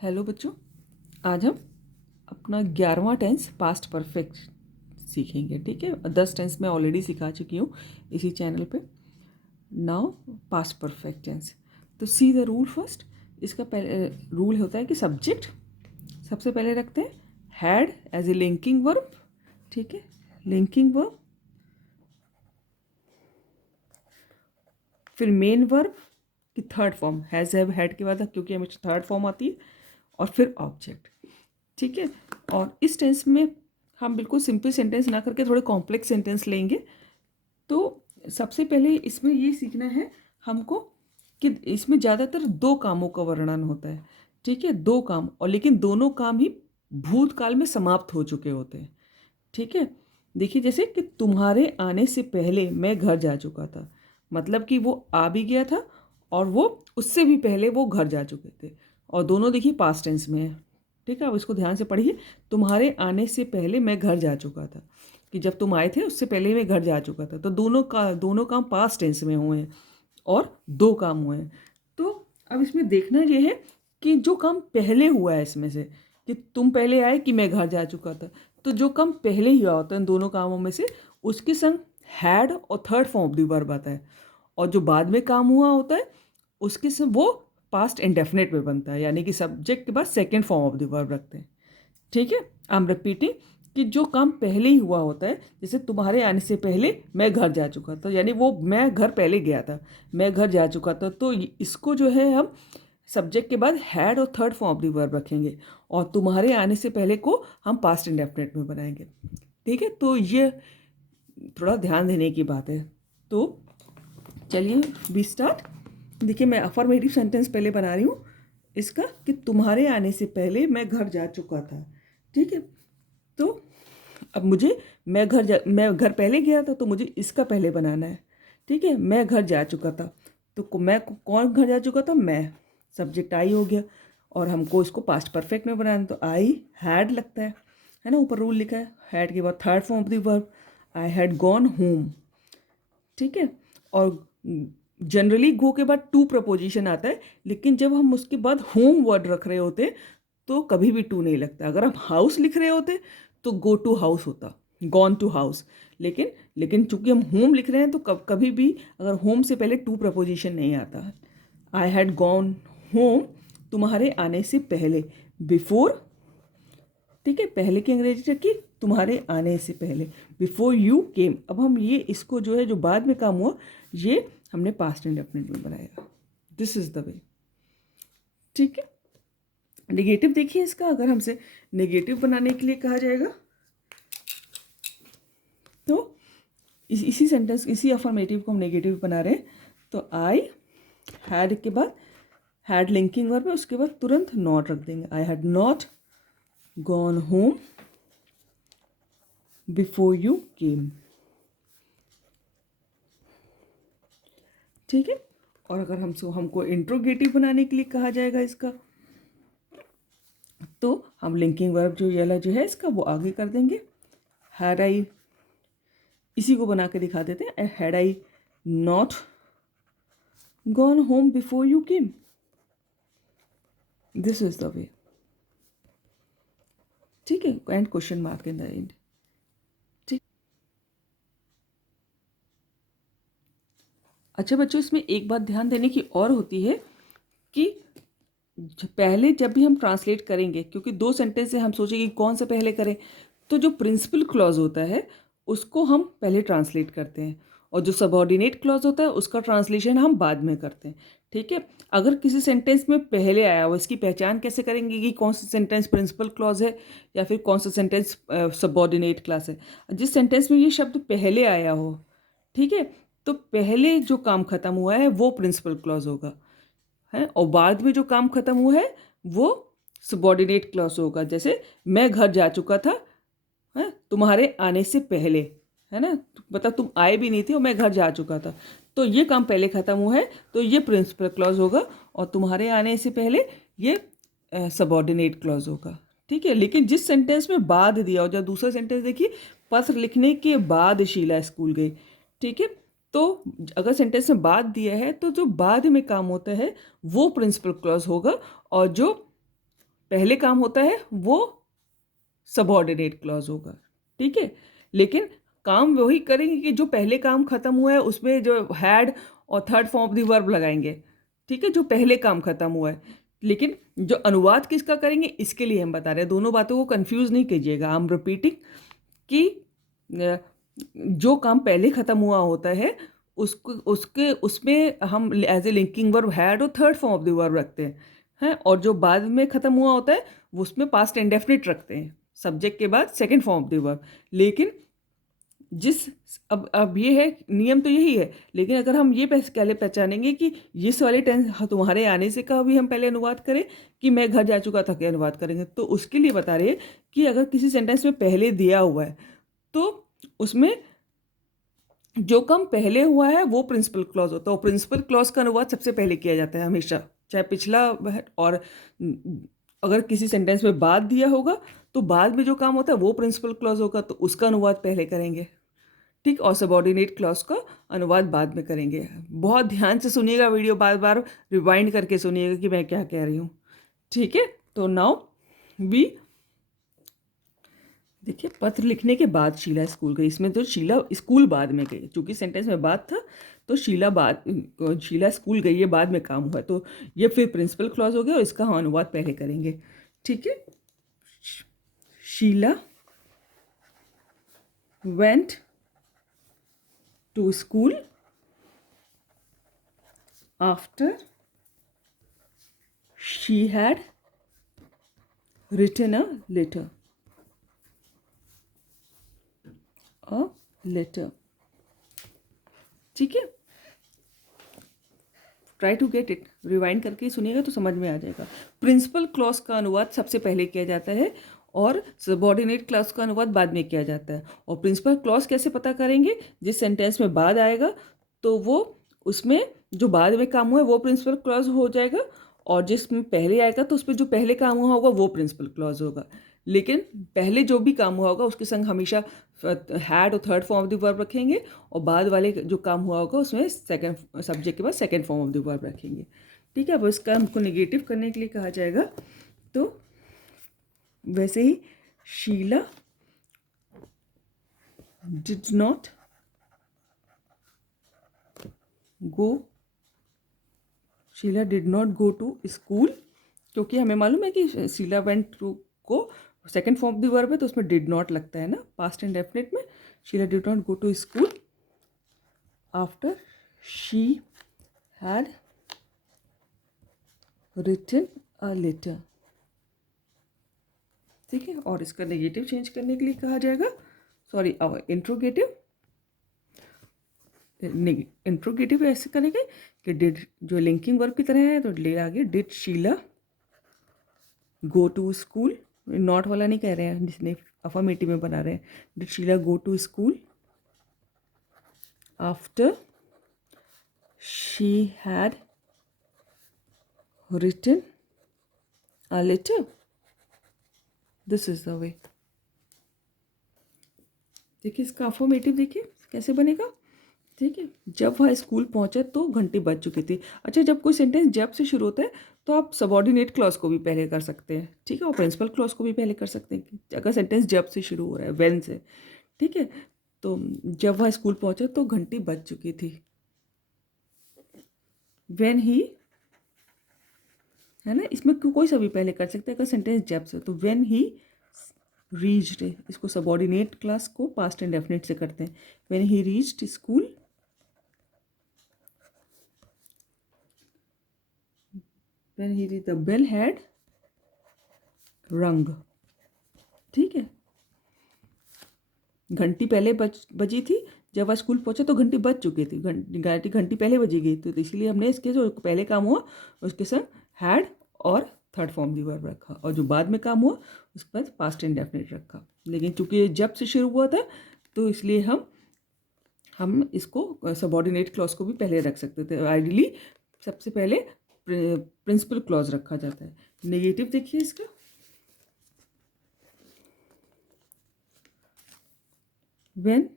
Hello बच्चों, आज हम अपना 11वां टेंस पास्ट परफेक्ट सीखेंगे। ठीक है, 10 टेंस मैं ऑलरेडी सिखा चुकी हूँ इसी चैनल पे। Now past perfect tense. तो सी द रूल फर्स्ट। इसका पहले रूल होता है कि सब्जेक्ट सबसे पहले रखते हैं had as a linking verb. ठीक है, लिंकिंग वर्ब, फिर मेन वर्ब की third form has have had के बाद क्योंकि हमेशा थर्ड फॉर्म आती है, और फिर ऑब्जेक्ट। ठीक है, और इस टेंस में हम बिल्कुल सिंपल सेंटेंस ना करके थोड़े कॉम्प्लेक्स सेंटेंस लेंगे। तो सबसे पहले इसमें ये सीखना है हमको कि इसमें ज़्यादातर दो कामों का वर्णन होता है। ठीक है, दो काम, और लेकिन दोनों काम ही भूतकाल में समाप्त हो चुके होते हैं। ठीक है, देखिए जैसे कि तुम्हारे आने से पहले मैं घर जा चुका था, मतलब कि वो आ भी गया था और वो उससे भी पहले वो घर जा चुके थे, और दोनों देखिए पास्ट टेंस में है। ठीक है, अब इसको ध्यान से पढ़िए। तुम्हारे आने से पहले मैं घर जा चुका था, कि जब तुम आए थे उससे पहले मैं घर जा चुका था। तो दोनों काम पास्ट टेंस में हुए हैं और दो काम हुए हैं। तो अब इसमें देखना ये है कि जो काम पहले हुआ है इसमें से, कि तुम पहले आए कि मैं घर जा चुका था, तो जो काम पहले ही हुआ होता है इन दोनों कामों में से, उसके संग हैड और third form of the verb आता है। और जो बाद में काम हुआ होता है उसके संग वो पास्ट इंडेफिनिट में बनता है, यानी कि सब्जेक्ट के बाद second form of the verb रखते हैं। ठीक है, आई एम रिपीटिंग कि जो काम पहले ही हुआ होता है, जैसे तुम्हारे आने से पहले मैं घर जा चुका था, यानी वो मैं घर पहले गया था, मैं घर जा चुका था, तो इसको जो है हम सब्जेक्ट के बाद हैड और third form of the verb रखेंगे, और तुम्हारे आने से पहले को हम पास्ट इंडेफिनिट में बनाएंगे। ठीक है, तो ये थोड़ा ध्यान देने की बात है। तो चलिए वी स्टार्ट। देखिए मैं अफर्मेटिव सेंटेंस पहले बना रही हूँ इसका, कि तुम्हारे आने से पहले मैं घर जा चुका था। ठीक है, तो अब मुझे मैं घर पहले गया था, तो मुझे इसका पहले बनाना है। ठीक है, मैं घर जा चुका था, तो मैं कौन घर जा चुका था, मैं, सब्जेक्ट आई हो गया, और हमको इसको पास्ट परफेक्ट में बनाना, तो आई हैड लगता है ना, ऊपर रूल लिखा है हैड के बाद third form of the verb, I had gone home. ठीक है, और जनरली गो के बाद टू प्रपोजिशन आता है, लेकिन जब हम उसके बाद होम वर्ड रख रहे होते तो कभी भी टू नहीं लगता। अगर हम हाउस लिख रहे होते तो गो टू हाउस होता, गॉन टू हाउस। लेकिन चूंकि हम होम लिख रहे हैं तो कभी भी अगर होम से पहले टू प्रपोजिशन नहीं आता। आई हैड गॉन होम, तुम्हारे आने से पहले, बिफोर। ठीक है, पहले की अंग्रेजी रखी, तुम्हारे आने से पहले, बिफोर यू केम। अब हम ये इसको जो है जो बाद में काम हुआ, ये हमने पास्ट इंडेफिनिट में बनाया। दिस इज द वे। ठीक है, नेगेटिव देखिए इसका, अगर हमसे नेगेटिव बनाने के लिए कहा जाएगा तो इसी सेंटेंस, इसी अफर्मेटिव को हम नेगेटिव बना रहे हैं। तो आई हैड के बाद हैड लिंकिंग वर्ब है, उसके बाद तुरंत नॉट रख देंगे। I had not gone home before you came. ठीक है, और अगर हमको इंट्रोगेटिव बनाने के लिए कहा जाएगा इसका, तो हम लिंकिंग वर्ब जो ये वाला जो है इसका वो आगे कर देंगे। हैड आई, इसी को बना के दिखा देते हैं, had I not gone home before you came. This is the वे। ठीक है, and question mark in the end. ठीक, अच्छा बच्चों, इसमें एक बात ध्यान देने की और होती है कि पहले जब भी हम ट्रांसलेट करेंगे, क्योंकि दो सेंटेंस से हम सोचेंगे कौन सा पहले करें, तो जो प्रिंसिपल क्लॉज होता है उसको हम पहले ट्रांसलेट करते हैं, और जो सबऑर्डिनेट क्लॉज होता है उसका ट्रांसलेशन हम बाद में करते हैं। ठीक है, अगर किसी सेंटेंस में पहले आया हो, इसकी पहचान कैसे करेंगे कि कौन सा सेंटेंस प्रिंसिपल क्लॉज है या फिर कौन सा सेंटेंस सबऑर्डिनेट क्लॉज है। जिस सेंटेंस में ये शब्द पहले आया हो, ठीक है, तो पहले जो काम खत्म हुआ है वो प्रिंसिपल क्लॉज होगा, है, और बाद में जो काम खत्म हुआ है वो सबऑर्डिनेट क्लॉज होगा। जैसे मैं घर जा चुका था, है, तुम्हारे आने से पहले, है ना, मतलब तुम आए भी नहीं थे और मैं घर जा चुका था, तो ये काम पहले खत्म हुआ है, तो ये प्रिंसिपल क्लॉज होगा, और तुम्हारे आने से पहले ये सबऑर्डिनेट क्लॉज होगा। ठीक है, लेकिन जिस सेंटेंस में बाद दिया हो, जब दूसरा सेंटेंस देखिए, पत्र लिखने के बाद शीला स्कूल गई। ठीक है, तो अगर सेंटेंस में बाद दिया है तो जो बाद में काम होता है वो प्रिंसिपल क्लॉज होगा, और जो पहले काम होता है वो सबऑर्डिनेट क्लॉज होगा, ठीक है। लेकिन काम वही करेंगे कि जो पहले काम खत्म हुआ है उसमें जो हैड और third form of the verb लगाएंगे, ठीक है, जो पहले काम खत्म हुआ है। लेकिन जो अनुवाद किसका करेंगे इसके लिए हम बता रहे हैं, दोनों बातों को कंफ्यूज नहीं कीजिएगा। आई एम रिपीटिंग कि जो काम पहले खत्म हुआ होता है उसको उसके उसमें हम as a linking verb had और third form of the verb रखते हैं, और जो बाद में खत्म हुआ होता है उसमें पास्ट इंडेफिनिट रखते हैं सब्जेक्ट के बाद second form of the verb. लेकिन जिस अब ये है, नियम तो यही है, लेकिन अगर हम ये पहले पहचानेंगे कि इस वाले टेंस तुम्हारे आने से का भी हम पहले अनुवाद करें कि मैं घर जा चुका था के अनुवाद करेंगे, तो उसके लिए बता रहे हैं कि अगर किसी सेंटेंस में पहले दिया हुआ है तो उसमें जो काम पहले हुआ है वो प्रिंसिपल क्लॉज होता है, और प्रिंसिपल क्लॉज का अनुवाद सबसे पहले किया जाता है हमेशा, चाहे पिछला और अगर किसी सेंटेंस में बाद दिया होगा तो बाद में जो काम होता है वो प्रिंसिपल क्लॉज होगा, तो उसका अनुवाद पहले करेंगे, ठीक। और सबऑर्डिनेट क्लॉज का अनुवाद बाद में करेंगे। बहुत ध्यान से सुनिएगा, वीडियो बार बार रिवाइंड करके सुनिएगा कि मैं क्या कह रही हूँ, ठीक है। तो नाउ वी देखिए, पत्र लिखने के बाद शीला स्कूल गई, इसमें तो शीला स्कूल बाद में गई, चूंकि सेंटेंस में बात था तो शीला स्कूल गई, ये बाद में काम हुआ, तो ये फिर प्रिंसिपल क्लॉज हो गया और इसका हम अनुवाद पहले करेंगे, ठीक है। Sheela went to school after she had written a letter. ठीक है, try to get it, rewind करके सुनिएगा तो समझ में आ जाएगा। प्रिंसिपल क्लॉज का अनुवाद सबसे पहले किया जाता है और सबऑर्डिनेट क्लॉज का अनुवाद बाद में किया जाता है। और प्रिंसिपल क्लॉज कैसे पता करेंगे, जिस सेंटेंस में बाद आएगा तो वो उसमें जो बाद में काम हुआ है वो प्रिंसिपल क्लॉज हो जाएगा, और जिसमें पहले आएगा तो उसमें जो पहले काम हुआ होगा वो प्रिंसिपल क्लॉज होगा। लेकिन पहले जो भी काम हुआ होगा उसके संग हमेशा हैड और third form of the verb रखेंगे, और बाद वाले जो काम हुआ होगा उसमें सेकंड सब्जेक्ट के बाद second form of the verb रखेंगे, ठीक है। अब इसका हमको नेगेटिव करने के लिए कहा जाएगा, तो वैसे ही Sheela did not go Sheela did not go to school, क्योंकि हमें मालूम है कि शीला वेंट टू को second form of the verb है तो उसमें डिड नॉट लगता है ना, पास्ट इंडेफिनिट में। Sheela did not go to school after she had written a letter, ठीक है। और इसका नेगेटिव चेंज करने के लिए कहा जाएगा, सॉरी इंट्रोगेटिव, इंट्रोगेटिव ऐसे करेंगे कि डिड जो लिंकिंग वर्ब की तरह है तो ले आगे, did Sheela go to school, not वाला नहीं कह रहे हैं जिसने अफर्मेटिव में बना रहे हैं, did Sheela go to school after she had written a letter, this is the way. देखिए इसका अफर्मेटिव देखिए कैसे बनेगा, ठीक है। जब वह स्कूल पहुंचा तो घंटी बज चुकी थी। अच्छा, जब कोई सेंटेंस जब से शुरू होता है तो आप सबऑर्डिनेट क्लॉज को भी पहले कर सकते हैं, ठीक है, और प्रिंसिपल क्लॉज को भी पहले कर सकते हैं अगर सेंटेंस जब से शुरू हो रहा है, वेन से, ठीक है। तो जब वह स्कूल पहुंचा तो घंटी बज चुकी थी, वेन ही, है ना, इसमें कोई सा भी पहले कर सकते हैं अगर सेंटेंस जब से, तो वेन ही रीच्ड, इसको सबऑर्डिनेट क्लास को पास्ट इंडेफिनिट से करते हैं, when he reached school, when he reached the bell had rung, ठीक है। घंटी पहले बजी थी, जब वह स्कूल पहुंचा तो घंटी बज चुकी थी, घंटी पहले बजी गई, तो इसलिए हमने इसके जो पहले काम हुआ उसके संग हैड और थर्ड फॉर्म दी वर्ब रखा, और जो बाद में काम हुआ उसके बाद पास्ट इंडेफिनिट रखा। लेकिन चूंकि जब से शुरू हुआ था तो इसलिए हम इसको सबऑर्डिनेट क्लॉज को भी पहले रख सकते थे। आइडियली सबसे पहले प्रिंसिपल क्लॉज रखा जाता है। नेगेटिव देखिए इसका, व्हेन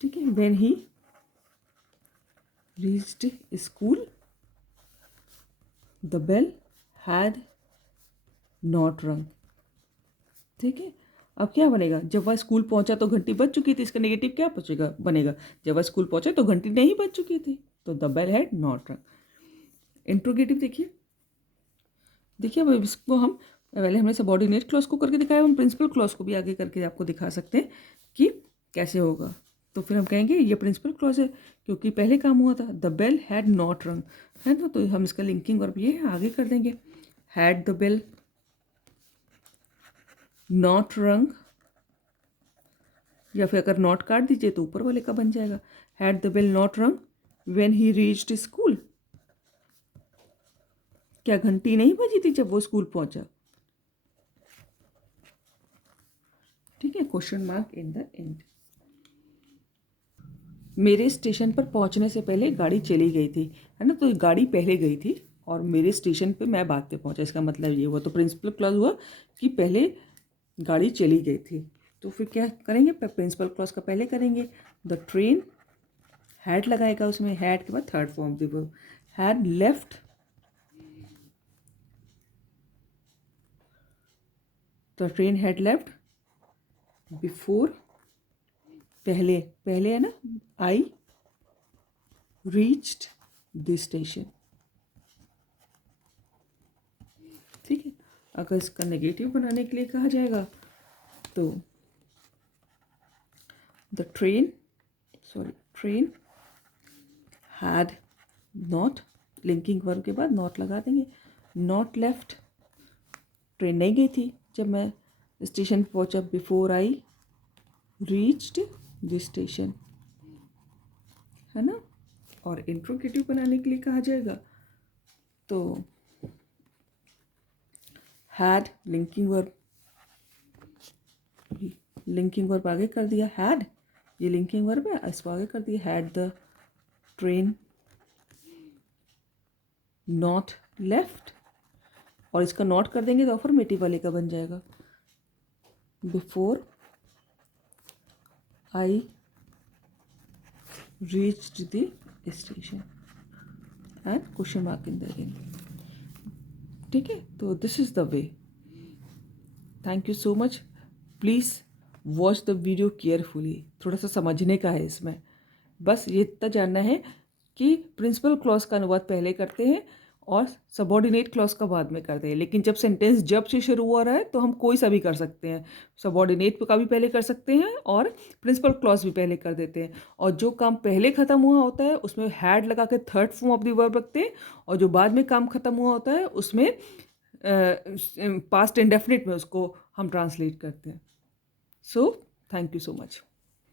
ठीक है, when he reached school, the bell had not rung. ठीक है, अब क्या बनेगा, जब वह स्कूल पहुंचा तो घंटी बज चुकी थी, इसका नेगेटिव क्या बनेगा, जब वह स्कूल पहुंचा तो घंटी नहीं बज चुकी थी, तो द बेल हैड नॉट रंग। इंट्रोगेटिव देखिए, देखिए अब इसको हम पहले हमने सबऑर्डिनेट क्लॉज को करके दिखाया, हम प्रिंसिपल क्लॉज को भी आगे करके आपको दिखा सकते हैं कि कैसे होगा। तो फिर हम कहेंगे ये प्रिंसिपल क्लॉज है क्योंकि पहले काम हुआ था, द बेल हैड नॉट रंग, है ना, तो हम इसका लिंकिंग वर्ब ये आगे कर देंगे, हैड द बेल नॉट रंग, या फिर अगर नॉट काट दीजिए तो ऊपर वाले का बन जाएगा, हैड द बेल नॉट रंग व्हेन ही रीच्ड स्कूल। क्या घंटी नहीं बजी थी जब वो स्कूल पहुंचा। ठीक है, question mark in the end. मेरे स्टेशन पर पहुंचने से पहले गाड़ी चली गई थी, है ना, तो गाड़ी पहले गई थी और मेरे स्टेशन पे मैं बाद में पहुंचा, इसका मतलब ये हुआ, तो प्रिंसिपल क्लॉज हुआ कि पहले गाड़ी चली गई थी। तो फिर क्या करेंगे, प्रिंसिपल क्लॉज का पहले करेंगे, द ट्रेन हैड लगाएगा उसमें, हैड के बाद third form the verb, had left the train had left before, पहले पहले है ना, आई रीच्ड द स्टेशन। ठीक है, अगर इसका नेगेटिव बनाने के लिए कहा जाएगा तो the train had not, linking verb के बाद नॉट लगा देंगे, नॉट लेफ्ट, ट्रेन नहीं गई थी जब मैं स्टेशन पहुंचा, before I reached the station, है ना। और इंट्रोगेटिव बनाने के लिए कहा जाएगा तो हैड, लिंकिंग वर्ब आगे कर दिया, हैड ये लिंकिंग वर्ब है, इसको आगे कर दिया, had the train not left, और इसका नॉट कर देंगे तो अफर्मेटिव वाले का बन जाएगा, before I reached the station and question mark in the end. ठीक है, तो this is the way. Thank you so much, please watch the video carefully, थोड़ा सा समझने का है इसमें, बस ये इतना जानना है कि प्रिंसिपल क्लॉज का अनुवाद पहले करते हैं और सबऑर्डिनेट क्लॉज का बाद में करते हैं, लेकिन जब सेंटेंस जब से शुरू हो रहा है तो हम कोई सा भी कर सकते हैं, सबऑर्डिनेट का भी पहले कर सकते हैं और प्रिंसिपल क्लॉज भी पहले कर देते हैं, और जो काम पहले ख़त्म हुआ होता है उसमें हैड लगा के third form of the verb रखते हैं, और जो बाद में काम ख़त्म हुआ होता है उसमें पास्ट इंडेफिनिट में उसको हम ट्रांसलेट करते हैं। So thank you so much.